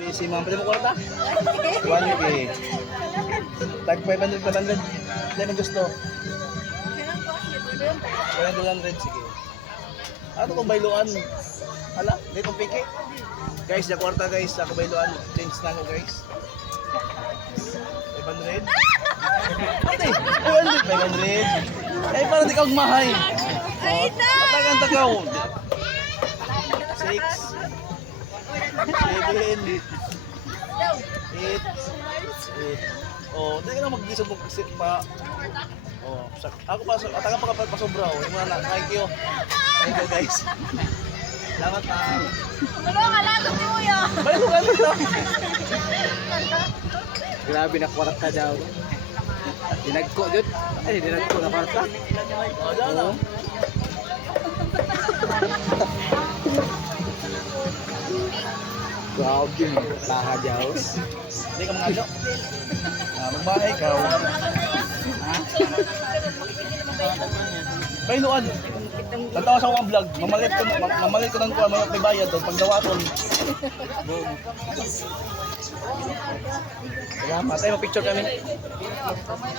Si Ma'am, pwede mo kwarta? 1K. Tag 500, 500. Hindi mo gusto. 200, sige. Ano kung bailuan? Hala, hindi itong piki. Guys, na kwarta guys, sa kabailuan. Change na ako guys. 500? Ate, 200, 500. Eh, parang di ka magmahay. Ay, na! Matagang tagaw. 6, 7, 8. Oh, hindi ka na mag-gisog mo kasi pa. Oh, ako pa, ataga pa pasobra. Oh, yung na, thank you. Thank you guys. Salamat pa. Tulungan lang ito mo yun. Balik ko kami ito. Grabe na kwarta daw. Dinagko dyan. Ay, dinagko na kwarta. Oh, dyan na. Grabe mo. Taha Jaws. Hindi ka manalo. Magbahay ka. Bailuan. Tatawa sa akong vlog. Mamalit ko ng kuha. May bayad doon. Pagdawaton. Salamat. Tayo, picture kami.